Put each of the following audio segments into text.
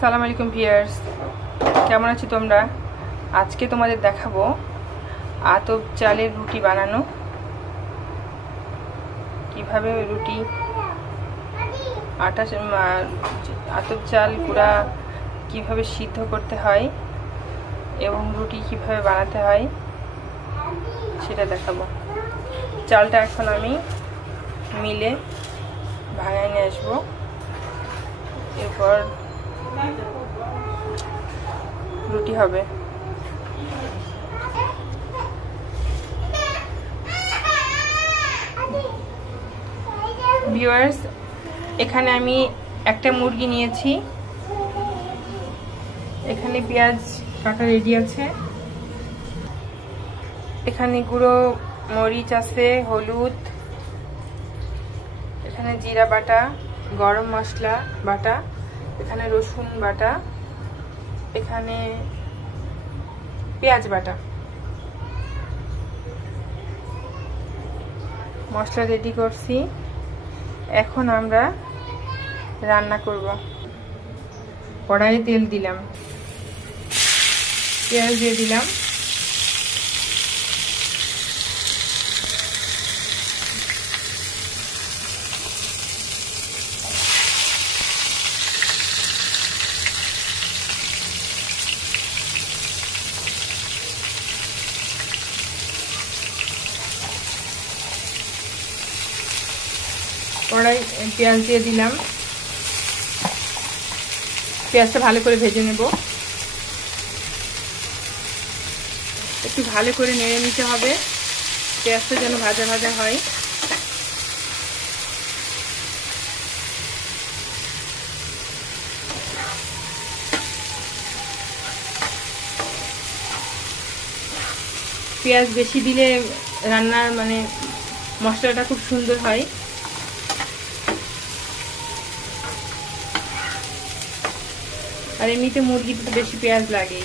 আসসালামু আলাইকুম ভিউয়ার্স, কেমন আছো তোমরা? আজকে তোমাদের দেখাবো আতপ চালের রুটি বানানো। কিভাবে রুটি আতপ চাল গুঁড়া কিভাবে সিদ্ধ করতে হয় এবং রুটি কিভাবে বানাতে হয় সেটা দেখাবো। চালটা এখন আমি মিলে ভাঙায় নিয়ে আসবো। এরপর রুটি হবে। ভিউয়ার্স, এখানে আমি একটা মুরগি নিয়েছি। এখানে পেঁয়াজ কাটা রেডি আছে। এখানে গুঁড়ো মরিচ আছে, হলুদ, এখানে জিরা বাটা, গরম মশলা বাটা, এখানে রসুন বাটা, এখানে পেঁয়াজ বাটা। মশলা রেডি করছি। এখন আমরা রান্না করব। কড়াইয়ে তেল দিলাম, পেঁয়াজ দিয়ে দিলাম, কড়াই পেঁয়াজ দিয়ে দিলাম। পেঁয়াজটা ভালো করে ভেজে নেব। একটু ভালো করে নেড়ে নিতে হবে, পেঁয়াজটা যেন ভাজা ভাজা হয়। পেঁয়াজ বেশি দিলে রান্নার মশলাটা খুব সুন্দর হয়। আর এমনিতে মুরগিতে তো বেশি পেঁয়াজ লাগে।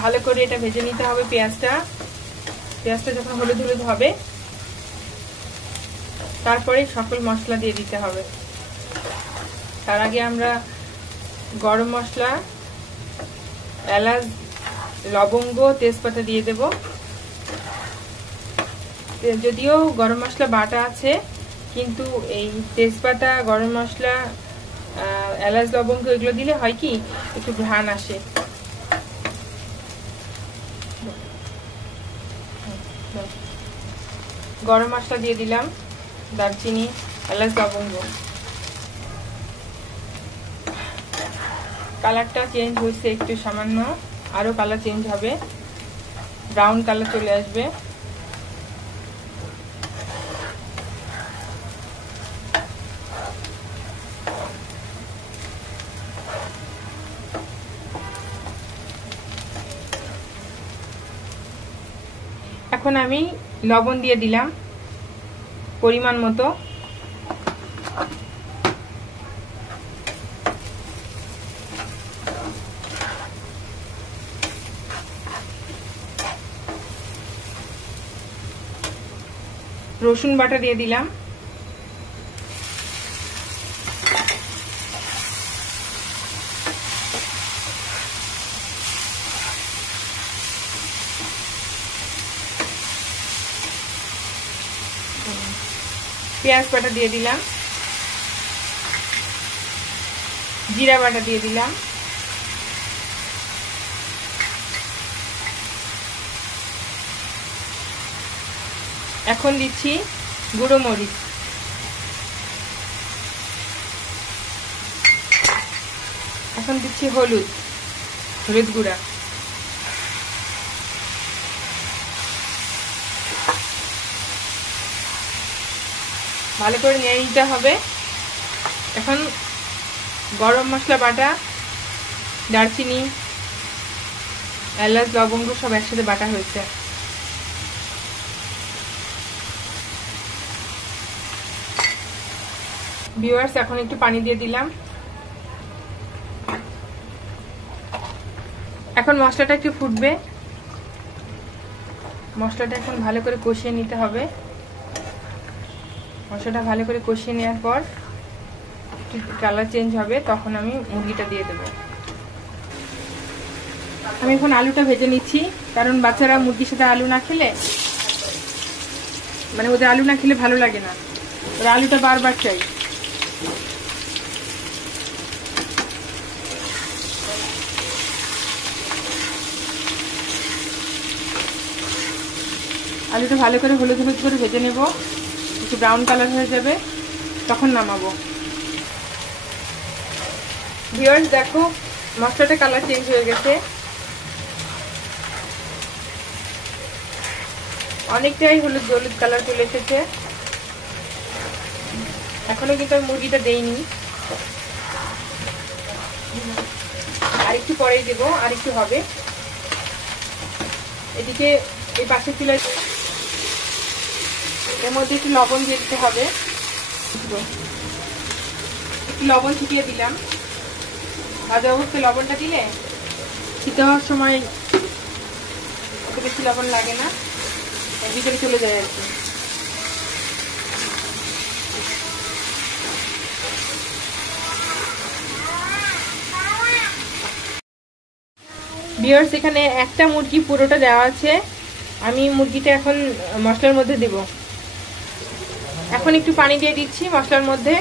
ভালো করে এটা ভেজে নিতে হবে। পেঁয়াজটা যখন হলুদ হলুদ হবে তারপরে সকল মশলা দিয়ে দিতে হবে। তার আগে আমরা গরম মশলা, এলাচ, লবঙ্গ, তেজপাতা দিয়ে দেব। যদিও গরম মশলা বাটা আছে, কিন্তু এই তেজপাতা, গরম মশলা, এলাচ, লবঙ্গ এগুলো দিলে হয় কি একটু ঘ্রাণ আসে। গরম মশলা দিয়ে দিলাম, দারচিনি, এলাচ, লবঙ্গ। কালারটা চেঞ্জ হয়েছে একটু সামান্য, আরো কালার চেঞ্জ হবে, ব্রাউন কালার চলে আসবে। এখন আমি লবণ দিয়ে দিলাম পরিমাণ মতো। রসুন বাটা দিয়ে দিলাম। পেঁয়াজ বাটা দিয়ে দিলাম, জিরা বাটা দিয়ে দিলাম, এখন দিচ্ছি গুঁড়ো মরিচ, এখন দিচ্ছি হলুদ গুঁড়া, ভালো করে নিয়ে নিতে হবে। এখন গরম মশলা বাটা, দারচিনি, এলাচ, লবঙ্গ সব একসাথে বাটা হয়েছে। ভিউয়ার্স, এখন একটু পানি দিয়ে দিলাম। এখন মশলাটা একটু ফুটবে। মশলাটা এখন ভালো করে কষিয়ে নিতে হবে। মশলাটা ভালো করে কষিয়ে নেওয়ার পর একটু কালার চেঞ্জ হবে, তখন আমি মুরগিটা দিয়ে দেবো। আমি এখন আলুটা ভেজে নিচ্ছি, কারণ বাচ্চারা মুরগির সাথে আলু না খেলে, মানে ওদের আলু না খেলে ভালো লাগে না, ওরা আলুটা বারবার চাই। আলুটা ভালো করে হলুদ হলুদ করে ভেজে নেব, একটু ব্রাউন কালার হয়ে যাবে, তখন নামাবো। ভিউয়ার্স দেখো, মশলাটা কালার চেঞ্জ হয়ে গেছে, অনেকটাই হলুদ হলুদ কালার চলে এসেছে। এখনো কিন্তু আমি মুরগিটা দেইনি, আর একটু পরেই দেবো, আর একটু হবে। এদিকে এই পাশের চুলায় এর মধ্যে একটু লবণ দিয়ে দিতে হবে, একটু লবণ ছিটিয়ে দিলাম। ভাজা অবস্থায় লবণটা দিলে সিদ্ধ হওয়ার সময় অত বেশি লবণ লাগে না, ভিতরে চলে যায় আর কি। ভিউয়ার্স এখানে একটা মুরগি পুরোটা দেওয়া আছে, আমি মুরগিটা এখন মশলার মধ্যে দিব। এখন একটু পানি দিয়ে দিচ্ছি মশলার মধ্যে।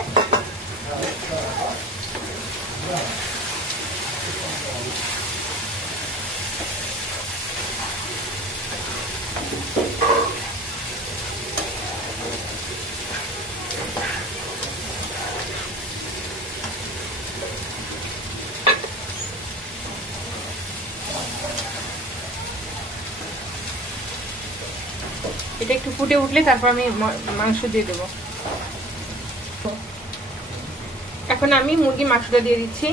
এটা একটু ফুটে উঠলে তারপর আমি মাংস দিয়ে দেবো। এখন আমি মুরগির মাংসটা দিয়ে দিচ্ছি।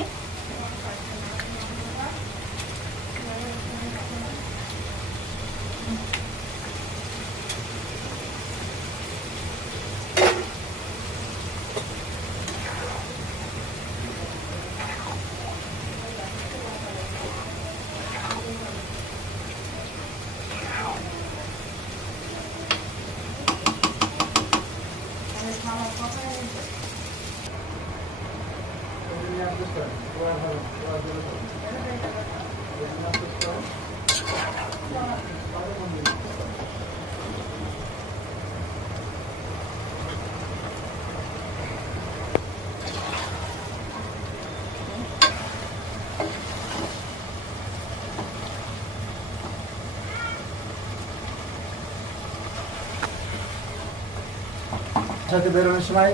বেরোনোর সময়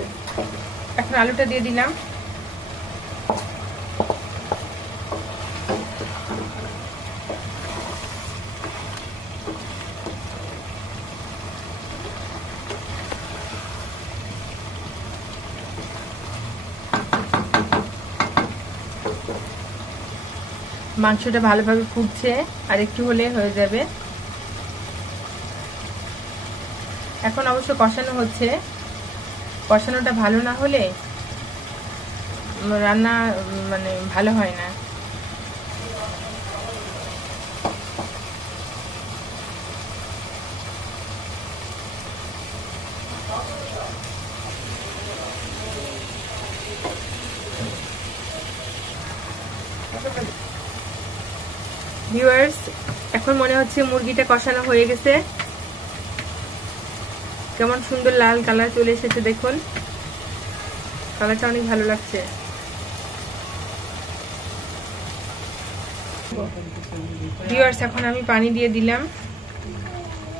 এখন আলুটা দিয়ে দিলাম। মাংসটা ভালোভাবে ফুটছে, আর একটু হলে হয়ে যাবে। এখন অবশ্য কষানো হচ্ছে, কষানোটা ভালো না হলে রান্না মানে ভালো হয় না। ভিউয়ার্স এখন মনে হচ্ছে মুরগিটা কষানো হয়ে গেছে, কেমন সুন্দর লাল কালার চলে এসেছে, দেখুন কালারটা অনেক ভালো লাগছে। ভিউয়ার্স এখন আমি পানি দিয়ে দিলাম,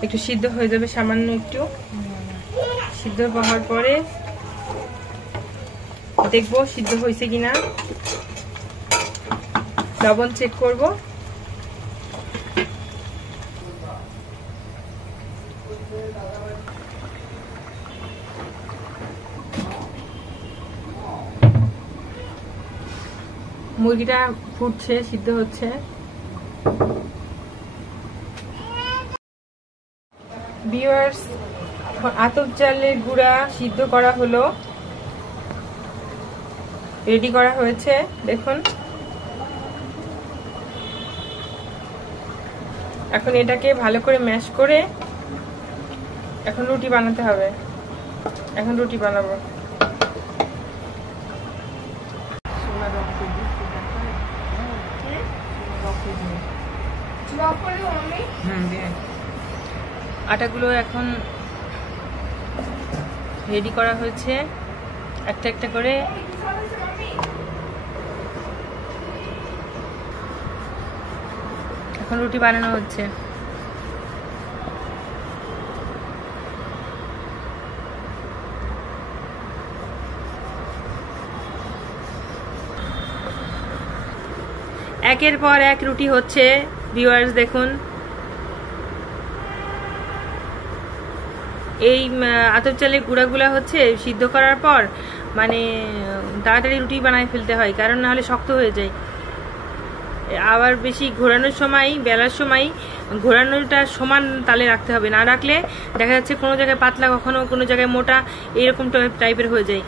একটু সিদ্ধ হয়ে যাবে, সামান্য একটু সিদ্ধ হওয়ার পরে দেখবো সিদ্ধ হয়েছে কিনা, লবণ চেক করব। মুরগিটা ফুটছে, সিদ্ধ হচ্ছে। ভিউয়ার্স আতপ চালের গুঁড়া সিদ্ধ করা হলো, রেডি করা হয়েছে, দেখুন এখন এটাকে ভালো করে ম্যাশ করে এখন রুটি বানাতে হবে। এখন রুটি বানাবো। আটাগুলো এখন রেডি করা হয়েছে একটা একটা করে। এখন রুটি বানানো হচ্ছে। একের পর এক রুটি হচ্ছে ভিউয়ার্স, দেখুন। এই আতপ চালের গুঁড়াগুলা হচ্ছে সিদ্ধ করার পর মানে তাড়াতাড়ি রুটি বানায় ফেলতে হয়, কারণ না হলে শক্ত হয়ে যায়। আবার বেশি ঘোরানোর সময়, বেলার সময় ঘোরানোটা সমান তালে রাখতে হবে, না রাখলে দেখা যাচ্ছে কোনো জায়গায় পাতলা, কখনো কোনো জায়গায় মোটা, এইরকম টাইপের হয়ে যায়।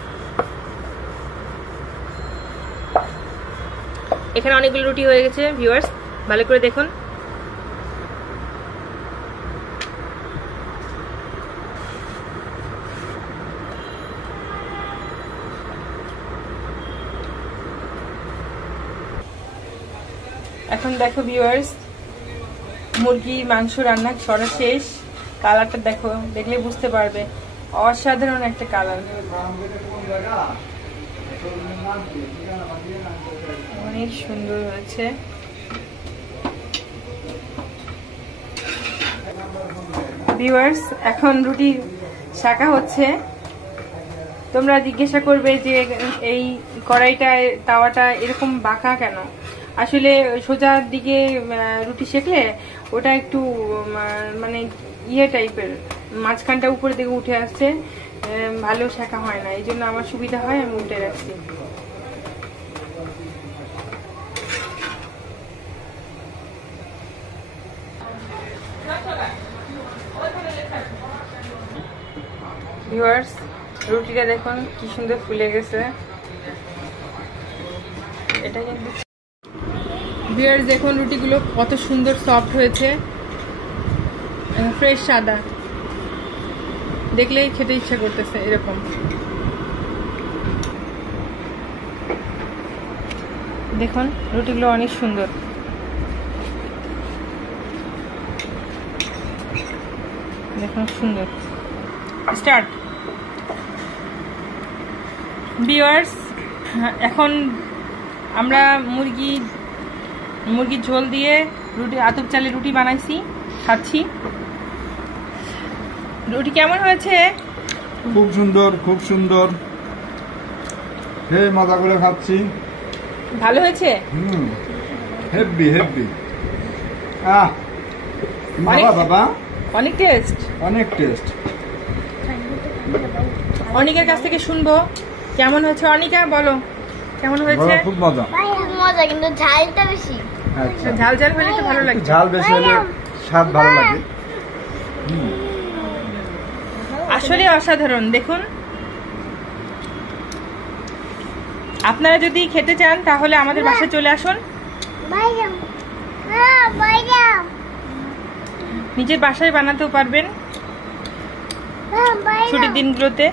এখানে অনেকগুলো রুটি হয়ে গেছে ভিউয়ার্স, ভালো করে দেখুন। এখন দেখো ভিউয়ার্স, মুরগির মাংস রান্না করা শেষ। কালারটা দেখো, দেখলে বুঝতে পারবে, অসাধারণ একটা কালার, অনেক সুন্দর হয়েছে। ভিউয়ার্স, এখন রুটি শাকা হচ্ছে। তোমরা জিজ্ঞাসা করবে যে এই কড়াইটা, তাওয়াটা এরকম বাঁকা কেন? আসলে সোজার দিকে রুটি সেঁকলে ওটা একটু মানে ইয়ে টাইপের, মাঝখানটা উপরের দিকে উঠে আসছে, ভালো শেখা হয় না। এই জন্য আমার সুবিধা হয়, আমি উল্টে রাখছি। ভিউয়ার্স, রুটিটা দেখুন কি সুন্দর ফুলে গেছে। এটা কিন্তু ভিউয়ার্স দেখুন, রুটিগুলো কত সুন্দর সফট হয়েছে, ফ্রেশ সাদা, দেখলেই খেতে ইচ্ছা করতেছে এরকম। দেখুন রুটিগুলো অনেক সুন্দর। দেখুন সুন্দর। স্টার্ট। ভিউয়ার্স, এখন আমরা মুরগির ঝোল দিয়ে রুটি, আতপ চালের রুটি বানাইছি, খাচ্ছি। রুটি কেমন হয়েছে? খুব সুন্দর, খুব সুন্দর। মজা করে খাচ্ছি। ভালো হয়েছে? Heavy heavy. বাবা, অনেক টেস্ট, অনেক টেস্ট। অনিকার কাছ থেকে শুনবো কেমন হয়েছে। অনিকা বলো কেমন হয়েছে? খুব মজা, মজা, কিন্তু ঝালটা বেশি। আচ্ছা, ঝাল ঝাল হলে তো ভালো লাগে। ঝাল বেশি হলে স্বাদ ভালো লাগে। আসলে অসাধারণ। দেখুন, আপনারা যদি খেতে চান তাহলে আমাদের বাসায় চলে আসুন। নিজের বাসায় বানাতেও পারবেন ছুটির দিনগুলোতে।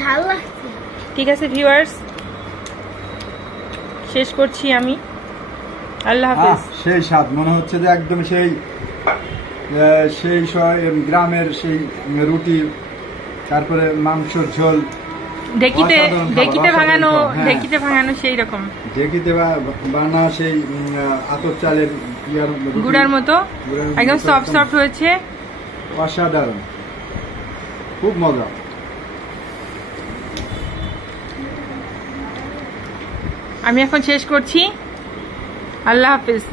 ঝাল লাগছে। ঠিক আছে ভিউয়ার্স, শেষ করছি আমি। আল্লাহ হাফেজ। সেই স্বাদ মনে হচ্ছে যে একদম সেই গ্রামের সেই রুটি, তারপরে মাংসের ঝোল, ঢেকিতে ভাঙানো সেই রকম, ঢেকিতে বানা সেই আতপ চালের গুড়ার মতো একদম সফট সফট হয়েছে। অসাধারণ, খুব মজা। আমি এখন শেষ করছি। আল্লাহ হাফেজ।